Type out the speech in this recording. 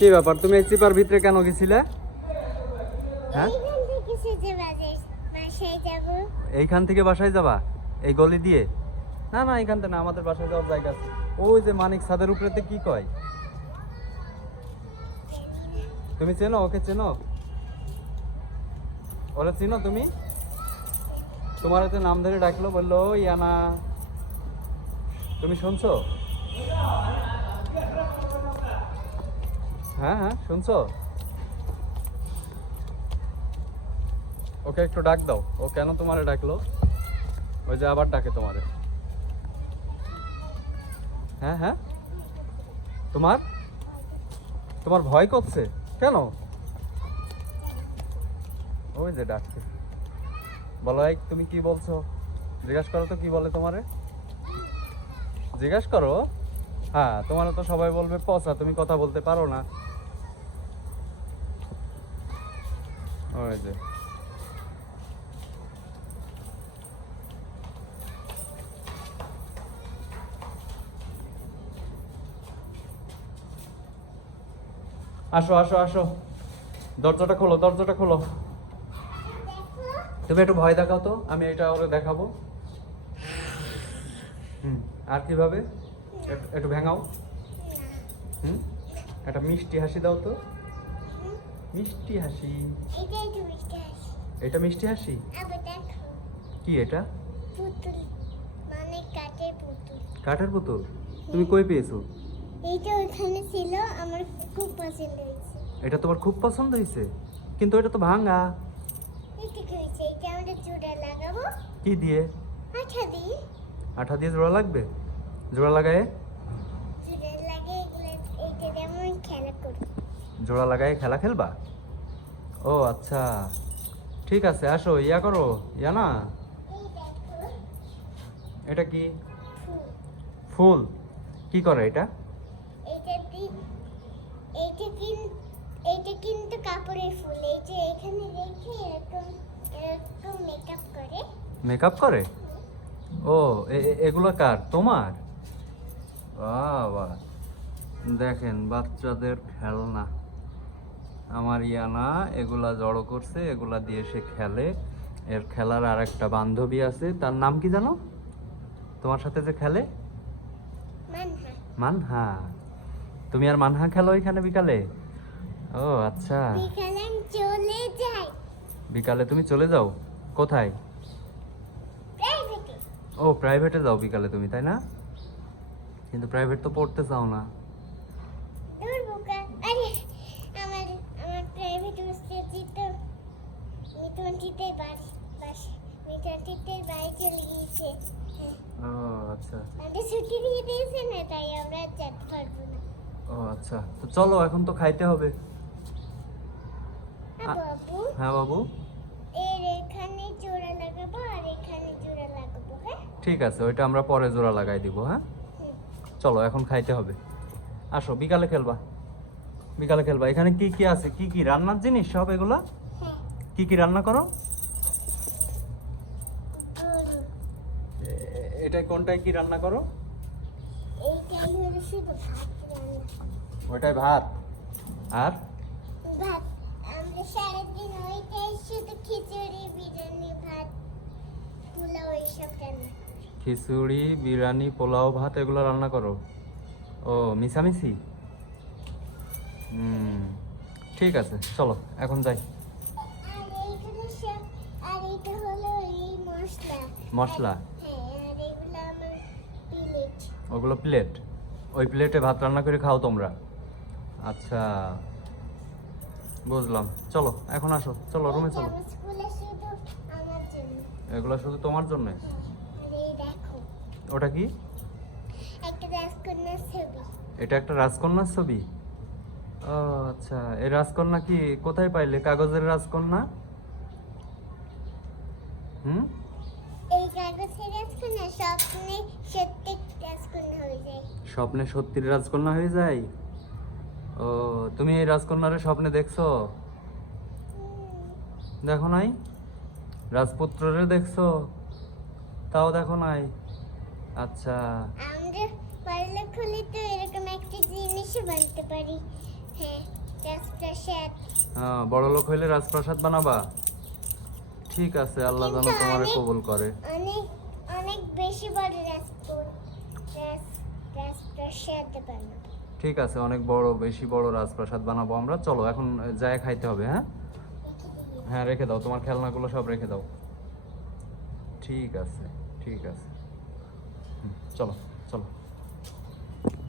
কি ব্যাপার? তুমি এই চিপার ভিতরে কেন গেছিলে? হ্যাঁ? এইখান থেকে বাসায় যাব। এই গলি দিয়ে? না না এইখান থেকে না আমাদের বাসায় যাওয়ার জায়গা আছে। ওই যে মানিক ছাদের উপরেতে কি কয়? তুমি চেনো? ওকে চেনো? ওরা চেনো তুমি? তোমার হচ্ছে নাম ধরে ডাকলো বলল "ও ইয়ানা তুমি শুনছো? হ্যাঁ হ্যাঁ শুনছো? ওকে একটু ডাক দাও। ও কেন তোমারে ডাকলো? ওই যে আবার ডাকে তোমারে। হ্যাঁ হ্যাঁ? তোমার? তোমার ভয় করছে? কেন? ওই যে ডাকছে। বলো, এই তুমি কি বলছো? জিজ্ঞাসা করো তো কি বলে তোমারে? জিজ্ঞাসা করো? হ্যাঁ তোমার তো সবাই বলবে, পচা, তুমি কথা বলতে পারো না। ওই যে আসো আসো আসো। দরজাটা খোলো দরজাটা খোলো। তুমি একটু ভয় দেখাও তো, আমি এটা ওরে দেখাবো। হুম, আর কীভাবে? একটু ভেঙাও। হুম? একটা মিষ্টি হাসি দাও তো। মিষ্টি হাসি। মিষ্টি হাসি। এটা মিষ্টি হাসি? আবার দেখো। কি এটা? পুতুল। মানে কাঠের পুতুল। কাঠের পুতুল? তুমি কই পেয়েছ? এইটা ওখানে ছিল আমার খুব পছন্দ হয়েছে। এটা তোমার খুব পছন্দ হয়েছে? কিন্তু এটা তো ভাঙা। এটা কি হয়েছে? এটা আমরা লাগাবো। কি দিয়ে? আঠা দিয়ে। আঠা দিয়ে জোড়া লাগবে? জোড়া লাগায়? জোড়া লাগায় খেলা খেলবা? ও আচ্ছা। ঠিক আছে আসো ইয়া করো ইয়া না? এটা কি? ফুল। কি করে এটা? এইটা দি এইটা কিন এইটা কিন্তু কাপড়ের ফুল। এই যে এখানে রেখে এরকম এরকম মেকআপ করে। মেকআপ করে? ও এগুলো কার? তোমার? বাবা দেখেন বাচ্চাদের খেলনা। আমার ইয়ানা এগুলা জড়ো করছে এগুলা দিয়ে সে খেলে। এর খেলার আর একটা বান্ধবী আছে তার নাম কি জানো? তোমার সাথে যে খেলে? মানহা। তুমি আর মানহা খেলো এখানে বিকালে? ও আচ্ছা। বিকালে তুমি চলে যাও? কোথায়? ও প্রাইভেটে যাও বিকালে তুমি তাই না? কিন্তু প্রাইভেট তো পড়তে চাও না। বাড়ি বাস মিটনটিতে বাড়ি চলে গিয়েছে। হ্যাঁ ও আচ্ছা। আমাদের ছুটি দিয়ে দিয়েছে না তাই আমরা আর যেতে পারব না। ও আচ্ছা। তো চলো এখন তো খাইতে হবে। বাবু। হ্যাঁ বাবু। এর এখানে জোড়া লাগাবো আর এখানে জোড়া লাগাবো হ্যাঁ? ঠিক আছে ওইটা আমরা পরে জোড়া লাগাই দিব হ্যাঁ। চলো এখন খাইতে হবে। আসো বিকালে খেলবা। বিকালে খেলবা। এখানে কি কি আছে? কি কি? রান্নার জিনিস সব এগুলা? হ্যাঁ কি কি রান্না করো? এটা কোনটায় কি রান্না করো? শুধু ভাত ওইটাই ভাত আর খিচুড়ি বিরিয়ানি পোলাও ভাত এগুলো রান্না করো? ও মিশামিশি? হুম ঠিক আছে চলো এখন যাই। এটা হলো এই মশলা। মশলা? হ্যাঁ ওগুলো প্লেট ওই প্লেটে ভাত রান্না করে খাও তোমরা। আচ্ছা বুঝলাম। চলো এখন আসো। চলো রুমে চলো। এগুলো শুধু তোমার জন্য? হ্যাঁ ওটা কি? এটা একটা রাজকন্যার ছবি? ও আচ্ছা। এই রাজকন্যা কি কোথায় পাইলে? কাগজের রাজকন্যা? হুম? এই কাগজের রাজকন্যা স্বপ্নে সত্যি রাজকন্যা হয়ে যায়। স্বপ্নে সত্যির রাজকন্যা হয়ে যায়? ও তুমি এই রাজকন্যারে স্বপ্নে দেখছ? দেখো নাই? রাজপুত্ররে দেখছ? তাও দেখো নাই? আচ্ছা। আমরা পড়ালেখা হলে তো এরকম একটা বানতে পারি। হ্যাঁ রাজপ্রাসাদ। হ্যাঁ বড় লোক হইলে রাজপ্রাসাদ বানাবা। ঠিক আছে আল্লাহ যেন তোমারে কবুল করে। অনেক অনেক বেশি বড় ঠিক আছে অনেক বড় বেশি বড় রাজপ্রাসাদ বানাবো আমরা। চলো এখন যায় খাইতে হবে হ্যাঁ? হ্যাঁ রেখে দাও তোমার খেলনাগুলো সব রেখে দাও। ঠিক আছে ঠিক আছে। হুম, চলো চলো।